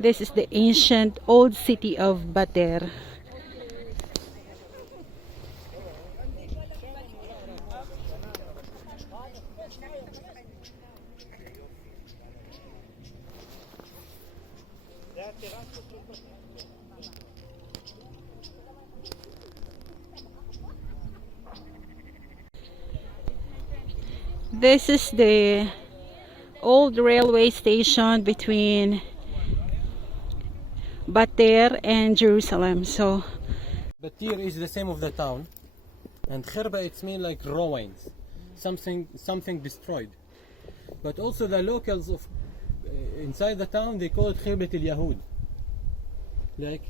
This is the ancient old city of Battir. This is the old railway station between Battir and Jerusalem. So Battir is the same of the town, and Kherba it's mean like ruins, something destroyed. But also the locals of inside the town, they call it Khirbat al-Yahud, like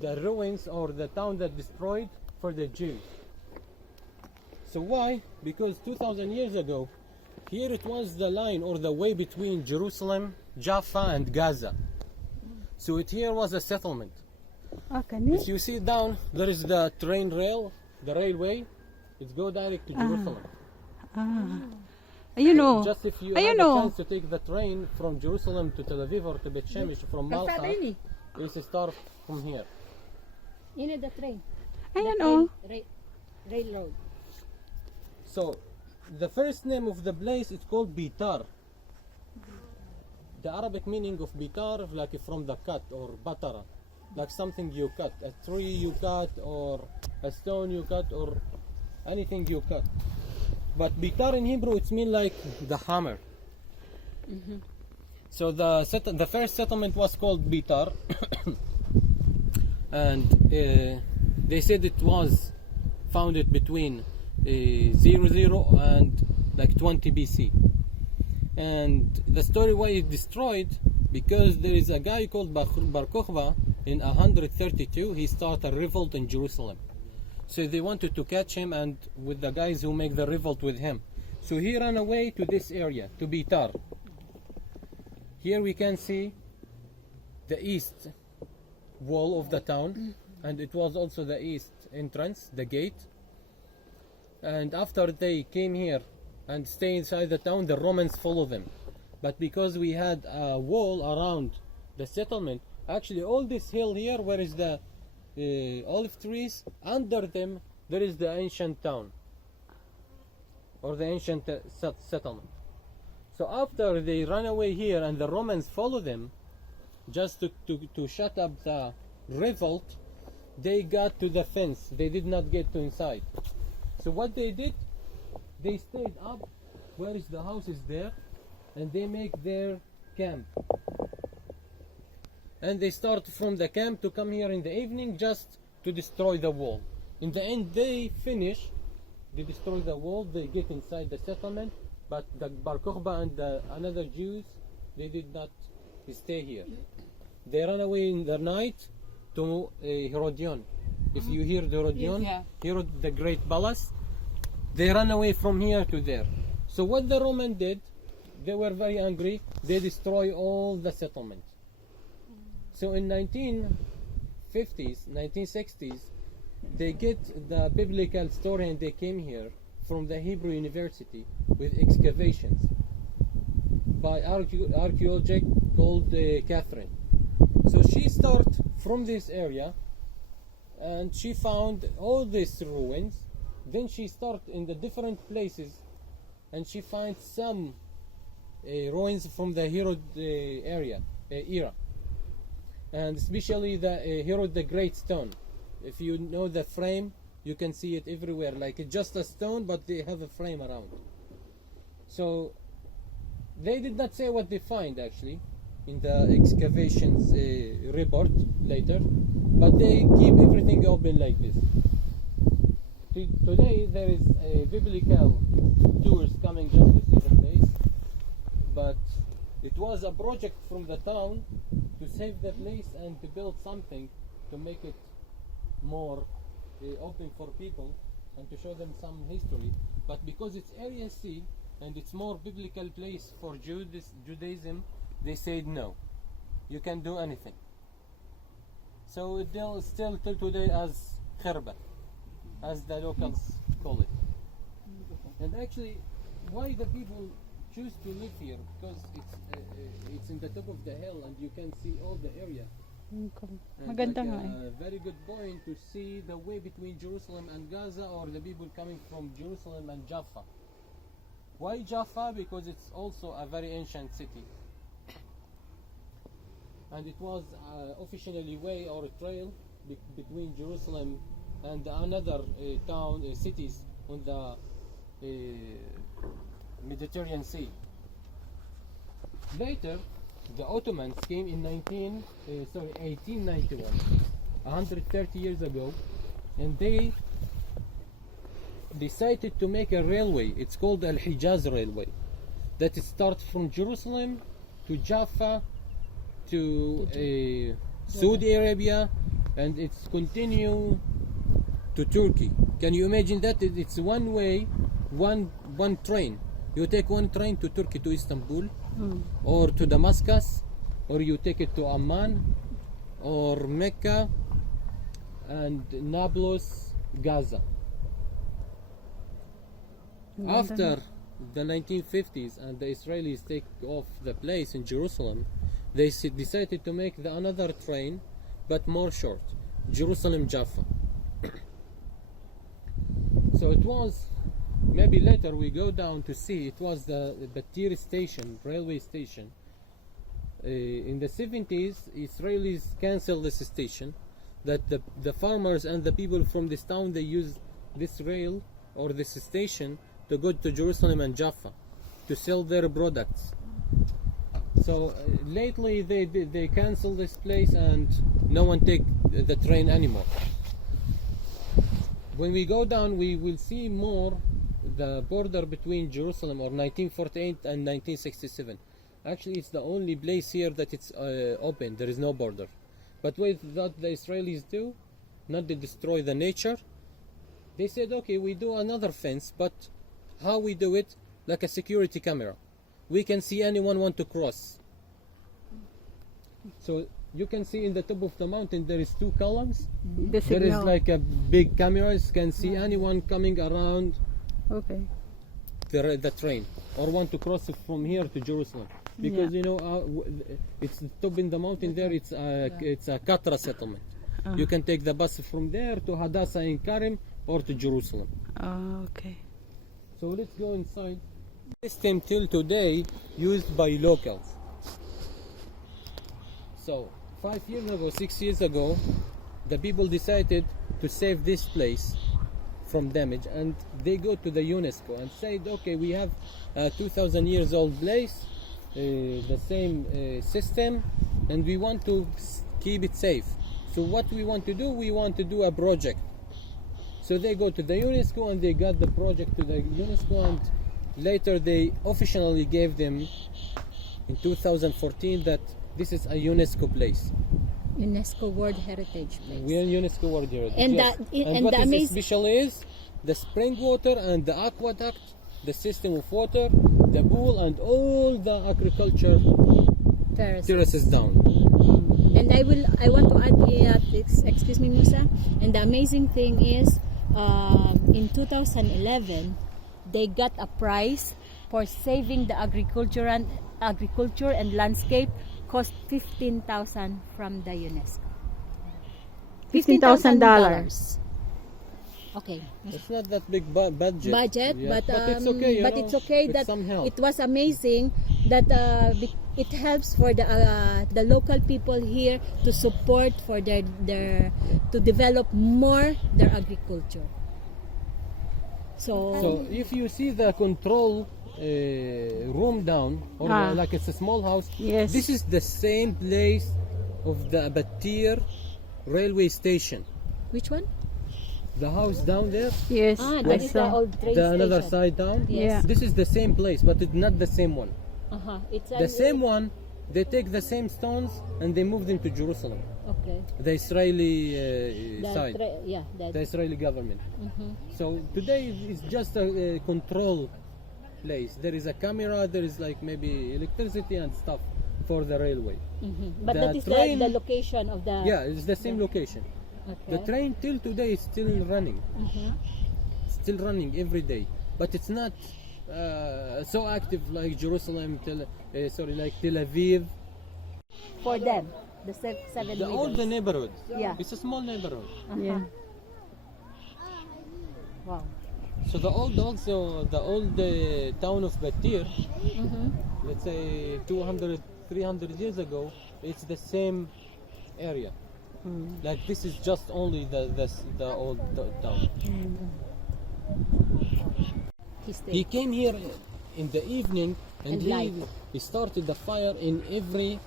the ruins or the town that destroyed for the Jews. So why? Because 2,000 years ago, here it was the line or the way between Jerusalem, Jaffa and Gaza. So here was a settlement. If you see down, there is the the railway. It go direct to Jerusalem. Just if you have a chance to take the train from Jerusalem to Tel Aviv or to Bet Shemesh from Malta, you start from here. You know the train. Railroad. So the first name of the place is called Bitar. The Arabic meaning of Bitar, like from the cut or batara, like something you cut, a tree you cut or a stone you cut or anything you cut. But Bitar in Hebrew it means like the hammer. So the first settlement was called Bitar, and they said it was founded between 00 and like 20 BC. And the story why it destroyed, because there is a guy called Bar Kokhba in 132. He started a revolt in Jerusalem. So they wanted to catch him and with the guys who make the revolt with him. So he ran away to this area, to Bitar. Here we can see the east wall of the town, and it was also the east entrance, the gate. And after they came here and stay inside the town, the Romans follow them. But because we had a wall around the settlement, actually all this hill here, where is the olive trees, under them there is the ancient town or the ancient settlement. So after they ran away here and the Romans follow them, just to shut up the revolt, they got to the fence. They did not get to inside. So what they did, they stayed up where is the house is there, and they make their camp. And they start from the camp to come here in the evening just to destroy the wall. In the end, they finish, they destroy the wall, they get inside the settlement, but the Bar Kokhba and the another Jews, they did not stay here. They ran away in the night to Herodion. If you hear the Herodion, Herod the great palace, they ran away from here to there. So what the Romans did, they were very angry, they destroy all the settlements. So in 1950s, 1960s, they get the biblical story and they came here from the Hebrew University with excavations by archaeologist called Catherine. So she started from this area and she found all these ruins. Then she started in the different places and she finds some ruins from the Herod era, and especially the Herod the Great stone. If you know the frame, you can see it everywhere, like it's just a stone but they have a frame around. So they did not say what they find actually in the excavations report later, but they keep everything open like this. Today there is a biblical tours coming just to see the place, but it was a project from the town to save the place and to build something to make it more open for people and to show them some history. But because it's Area C and it's more biblical place for Judaism, they said no, you can't do anything. So it's still till today as Kherba, as the locals call it. And actually, why the people choose to live here because it's in the top of the hill and you can see all the area. And Maganda like nga eh. a very good point to see the way between Jerusalem and Gaza, or the people coming from Jerusalem and Jaffa. Why Jaffa? Because it's also a very ancient city. And it was officially way or a trail between Jerusalem and another cities on the Mediterranean Sea. Later, the Ottomans came in 1891, 130 years ago, and they decided to make a railway. It's called Al-Hijaz Railway. That it starts from Jerusalem to Jaffa to Saudi Arabia, and it's continue to Turkey. Can you imagine that? It's one way, one train. You take one train to Turkey, to Istanbul, or to Damascus, or you take it to Amman, or Mecca, and Nablus, Gaza. After the 1950s and the Israelis take off the place in Jerusalem, they decided to make another train, but more short, Jerusalem-Jaffa. So it was, maybe later we go down to see, it was the Battir station, railway station. In the 70s, Israelis canceled this station, that the farmers and the people from this town, they use this rail or this station to go to Jerusalem and Jaffa to sell their products. So lately they cancel this place and no one take the train anymore. When we go down, we will see more the border between Jerusalem, or 1948 and 1967. Actually, it's the only place here that it's open. There is no border. But what the Israelis do, not to destroy the nature, they said, okay, we do another fence, but how we do it? Like a security camera. We can see anyone want to cross. So you can see in the top of the mountain there is 2 columns. The There is signal. like a big cameras, can see anyone coming around Okay. the train or want to cross it from here to Jerusalem. Because you know it's top in the mountain there. It's a Katra settlement. You can take the bus from there to Hadassah in Karim or to Jerusalem. Okay. So let's go inside. System till today used by locals. So 5 years ago, 6 years ago, the people decided to save this place from damage, and they go to the UNESCO and said, okay, we have a 2,000 years old place, the same system, and we want to keep it safe. So what we want to do, we want to do a project. So they go to the UNESCO and they got the project to the UNESCO, and later they officially gave them in 2014 that this is a UNESCO place. UNESCO World Heritage Place. We are UNESCO World Heritage. And yes. and what the is amazing special is the spring water and the aqueduct, the system of water, the pool, and all the agriculture terraces down. And I want to add, excuse me, Musa. And the amazing thing is, in 2011, they got a prize for saving the agriculture and landscape. Cost $15,000 from the UNESCO. $15,000. Okay. It's not that big budget. Yeah, but it's okay. You know, it's okay with that some help. it was amazing that it helps for the local people here to support for their to develop more their agriculture. So if you see the control room down, or like it's a small house, Yes. this is the same place of the Battir railway station. Which one? The house down there, Yes. Ah, I that is the saw. old train the another station. side down. Yeah. This is the same place, but it's not the same one. It's The same one, they take the same stones and they move them to Jerusalem, Okay. the Israeli side, the Israeli government. So today it's just a control place. There is a camera, there is like maybe electricity and stuff for the railway. But The that is train- the location of the. Yeah, it's the same location. Okay. The train till today is still running. Still running every day. But it's not so active like Jerusalem, like Tel Aviv. For them, the seven All the widows. neighborhood. Yeah. It's a small neighborhood. Yeah. Wow. So the old town of Battir, Mm-hmm. let's say 200, 300 years ago, it's the same area. Like this is just only the old town. He stayed. He came here in the evening and And light. he started the fire in every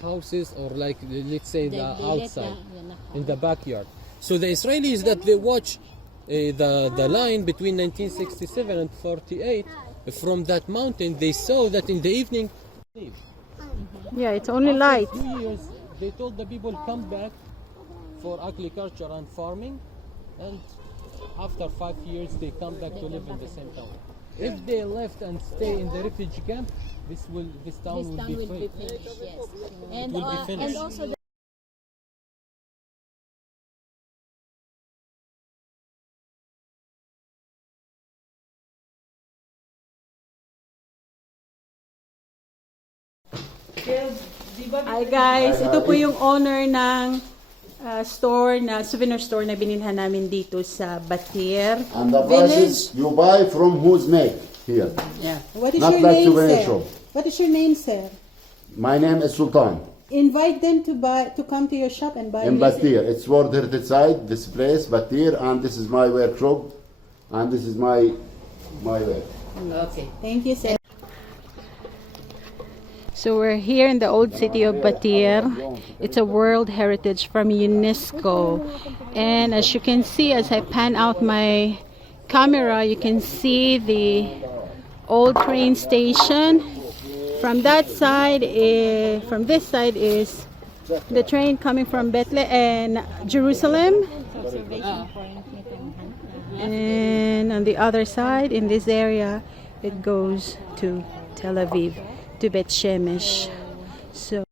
houses or like let's say They the let outside the- in the backyard. So the Israelis that they watch the line between 1967 and 48 from that mountain, they saw that in the evening. Yeah, it's only light. After 2 years, they told the people come back for agriculture and farming, and after 5 years they come back to live in the same town. If they left and stay in the refugee camp, this town This will town be will free. be finished, yes. And, will be finished. and also the Hi guys, ito po yung owner ng souvenir store na binilhan namin dito sa Battir And the village. prices you buy from whose make here. Yeah. What is Not your like name, souvenir sir? shop. What is your name, sir? My name is Sultan. Invite them to come to your shop and buy In music. Battir. It's World Heritage Site, this place, Battir, and this is my workshop, and this is my work. Okay. Thank you, sir. So we're here in the old city of Battir. It's a World Heritage from UNESCO. And as you can see, as I pan out my camera, you can see the old train station. From that side, from this side is the train coming from Bethlehem and Jerusalem. observation point nitong And on the other side, in this area, it goes to Tel Aviv, to Bet Shemesh. So